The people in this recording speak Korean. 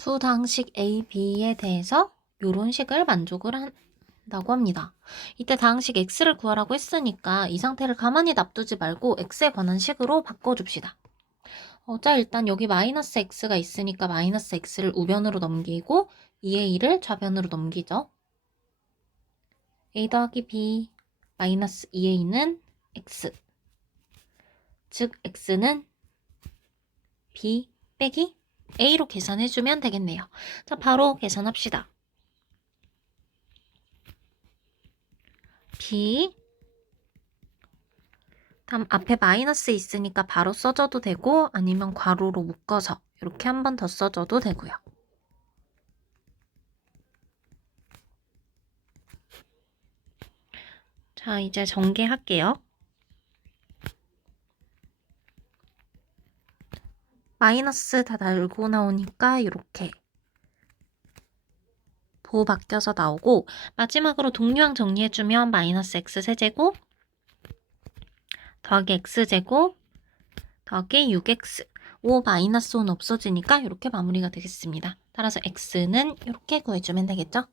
두 다항식 A, B에 대해서 이런 식을 만족을 한다고 합니다. 이때 다항식 X를 구하라고 했으니까 이 상태를 가만히 놔두지 말고 X에 관한 식으로 바꿔줍시다. 어, 자, 일단 여기 마이너스 X가 있으니까 마이너스 X를 우변으로 넘기고 2A를 좌변으로 넘기죠. A 더하기 B 마이너스 2A는 X 즉 X는 B 빼기 A로 계산해주면 되겠네요. 자, 바로 계산합시다. B 다음 앞에 마이너스 있으니까 바로 써줘도 되고 아니면 괄호로 묶어서 이렇게 한 번 더 써줘도 되고요. 자, 이제 전개할게요. 마이너스 다 달고 나오니까 이렇게 보호 바뀌어서 나오고 마지막으로 동류항 정리해주면 마이너스 x 세제곱 더하기 x제곱 더하기 6x 5 마이너스 5는 없어지니까 이렇게 마무리가 되겠습니다. 따라서 x는 이렇게 구해주면 되겠죠?